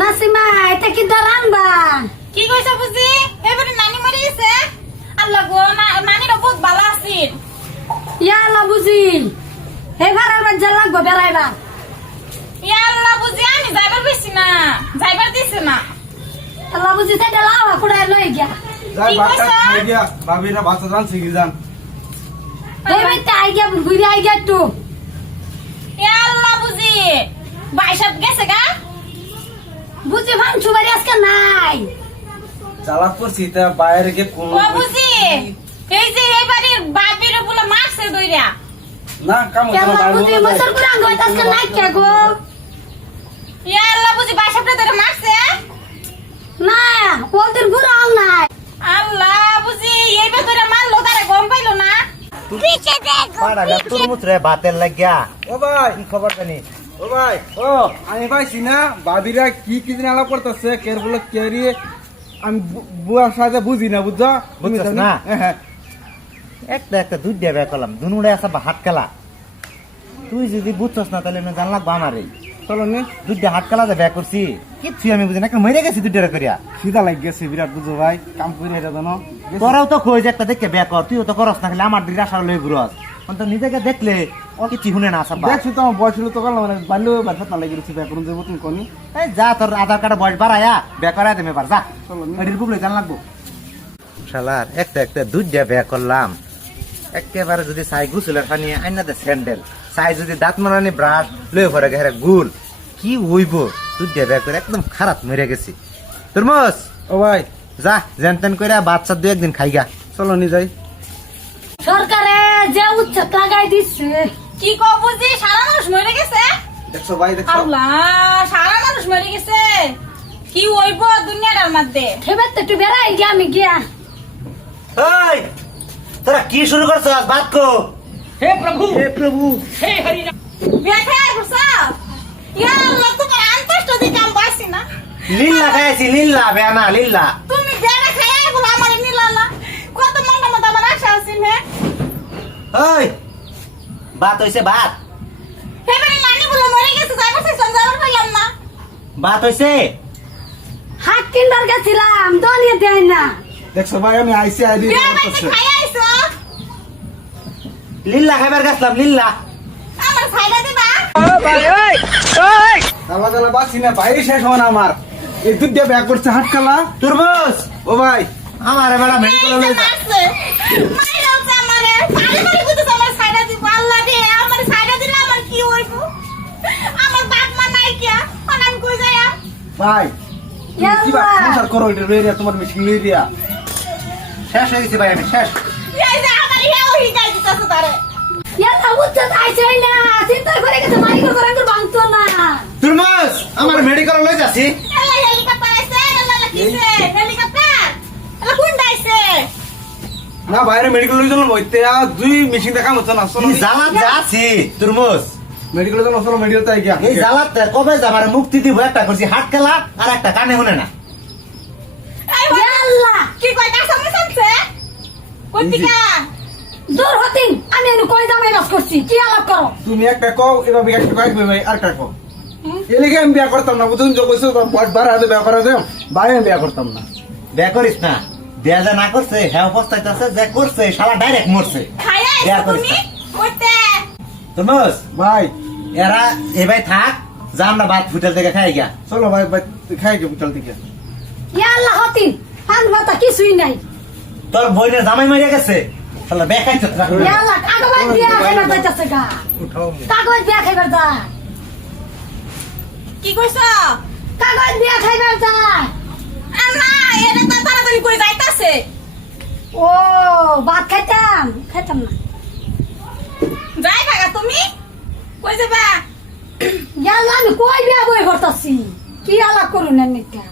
নাসিমা এটা কি দাঁড়ানবা? কি কইছ বুঝি? এবারে নানি মরে গেছে। আল্লাহ গো, নানিটা বহুত ভালো আছিল। ইয়া আল্লাহ বুঝি এবার আবার যা লাগবো বেড়াইবা। ইয়া আল্লাহ বুঝি আমি যাইবার বেশি না, যাইবার দিছে না। আল্লাহ বুঝি সেটা লাওয়া কুড়াই লই গিয়া কি কইছ? ভাবিরা বাচ্চা জান শিখি যান এই বাইতে আই গিয়া ঘুরে আই গিয়া একটু। ইয়া আল্লাহ বুঝি বাইসাত গেছে গা। বুঝি ভাঙছু বাড়ি আজকে নাই। চালাক করছি তা বাইরে গিয়ে কোন ও বুঝি এই যে এই বাড়ির বাবির বলে মারছে দইরা। না কাম হচ্ছে না আল্লাহ বুঝি বাইরে মসর পুরা আঙ্গ আজকে নাই কে গো। ইয়া আল্লাহ বুঝি বাইসাতটা ধরে মারছে। না ওদের গুড় আল নাই। আল্লাহ বুঝি এই বেতরে মারলো তারে গম পাইলো না। পিছে দেখো পাড়াটা তরমুজ রে ভাতের লাগিয়া ও ভাই কি খবর জানি ও ভাই ও আমি পাইছি না ভাবিরা কি কি দিন আলাপ করতেছে কের বলে কেরি আমি বুয়ার সাথে বুঝি না বুঝছো বুঝছস না? একটা একটা দুধ দিয়ে বের করলাম দুনুড়ে আছে হাত খেলা তুই যদি বুঝছস না তাহলে জান লাগবো আমারে চলো নি দুধ দিয়ে হাত খেলা যে বের করছি কিচ্ছু আমি বুঝি না মরে গেছি দুধের করিয়া খিদা লাগ গেছে বিরাট বুঝো ভাই কাম করে এটা জানো তোরাও তো কই যে একটা দেখে বের কর তুইও তো করস না খালি আমার দিকে আসার লই ঘুরস অন্ত নিজেকে দেখলে ও কিছু শুনে না আসা দেখছি তো আমার বয়স হলো তো করলাম মানে বাল্য ব্যথা না লেগে গেছে ব্যাকরণ দেবো তুমি কোনি এই যা তোর আধার কার্ডে বয়স বাড়ায়া বের করাই দেবে এবার যা চলো নি। এটির বুবলে জান লাগবো শালার একটা একটা দুধ দিয়ে বের করলাম একেবারে যদি সাই গুছলের খানি আইনা দে স্যান্ডেল সাই যদি দাঁত মারানি ব্রাশ লয়ে পড়ে গেছে গুল কি হইব দুধ দিয়ে বের করে একদম খারাপ মেরে গেছি তুরমস ও ভাই যা যেন তেন করে বাচ্চা দুই একদিন খাইগা চলো নি যাই সরকারে যে উচ্ছেদ লাগাই দিচ্ছে। কি কও বুঝি সারা মানুষ মরে গেছে। দেখছো ভাই দেখছো আল্লাহ সারা মানুষ মরে গেছে। কি হইব দুনিয়াটার মধ্যে। এবার তো একটু বেড়াই গিয়া আমি গিয়া। ওই তোরা কি শুরু করছ বাদ কো हे प्रभु হে প্রভু हे हरि राम। বেখা করছা। ইয়া আল্লাহ তোমার আন্তষ্ট দিকে আমি বাসি না। লিল্লা খাইছি লিল্লা বেনা লিল্লা তুমি বেড়া খাইয়া বলে আমার নিলালা। কত মনটা মতো আমার আশা আছিল হে। ওই বাত হইছে বাত এবারে নানি বলে মরে গেছে যাবার সেই সঞ্জাবার পাইলাম না। বাত হইছে হাত কিনবার গেছিলাম দনিয়ে দেয় না। দেখছো ভাই আমি আইসি আইডি বিয়া বাইতে করতেছে খাইয়া আইছো। লিল্লা খাইবার গেছলাম লিল্লা আমার ছাইলা দিবা। তালা তালা বাসি না বাইরে শেষ হয় না আমার এই দুধ দিয়ে ব্যাগ করছে হাট খেলা তুরমস ও ভাই আমার বেড়া মেডিকেল এই যে লই যা মারছে। মাইরাছে আমারে। পানি পানি কইতেছে আমার ছাইলা দিব। আল্লাহ রে আমার ছাইলা দিলে আমার কি হইব। আমার বাপ মা নাই কিয়া। অনাম কই যায়া। ভাই ইয়া কি বা আল্লাহ। সংসার করো এটা রেরিয়া তোমার মেশিন রেরিয়া শেষ হয়ে গেছে ভাই আমি শেষ এই যে আমার হেও হিকাই দিতেছে তারে। ইয়াটা উচ্ছেদ আইছেই না। চিন্তা করে গেছে মাইকেল করাঙ্গুর ভাঙতো না। তুরমস আমার মেডিকেল লই যাচ্ছি আল্লাহ হেলিকপ্টার আইছে। আল্লাহ কিছে হেলিকপ্টার। আল্লাহ কোন দাইছে। না বাইরে মেডিকেল লই চলো বইতে দুই মেশিন দেখা মতো না চলো কি জালাত যাচ্ছি তুরমস মেডিকেল চলো চলো মেডিকেল তাই গিয়া এই জালাত কবে যাবার মুক্তি দিব একটা করছি হাত খেলা আর একটা কানে শুনে না এই ইয়া আল্লাহ কি কই কার সামনে সামছে। কইতিকা। দূর হতিন আমি এনে কই জামাই বাস করছি কি আলাপ করো। তুমি একটা কও এভাবে একটা কয়েক ভাই আরেকটা কও এলিগে আমি বিয়া করতাম না বুঝুন যোগ কইছো বয়স বাড়া হলে বিয়া করা দেও বাইরে আমি বিয়া করতাম না বিয়া করিস না বিয়া যা না করছে হ্যাঁ পস্তাইতেছে যে করছে শালা ডাইরেক্ট মরছে খাইয়া বিয়া আইছো করিস তুমি। না। কইতে। তুরমস ভাই এরা এবার থাক যা আমরা ভাত ফুটেল থেকে খাই গিয়া চলো ভাই ভাই খাই গে বুঝাল থেকে ইয়া আল্লাহ হতিন আনবাতা কিছুই নাই। তোর বইনের জামাই মারিয়া গেছে শালা বেকাই তো ইয়া আল্লাহ কাগজ দিয়া খাইবার যাইতাছে গা। উঠাও কাগজ দিয়া খাইবার যা। কি কইছ। কাগজ দিয়া খাইবার যা। আল্লাহ এটা তো তাড়াতাড়ি করে যাইতাছে। ও ভাত খাইতাম খাইতাম না। যাই ভাগা তুমি। কই যাবা। ইয়া আল্লাহ আমি কই বিয়া বই করতাছি কি আলাপ করুন এমনিটা।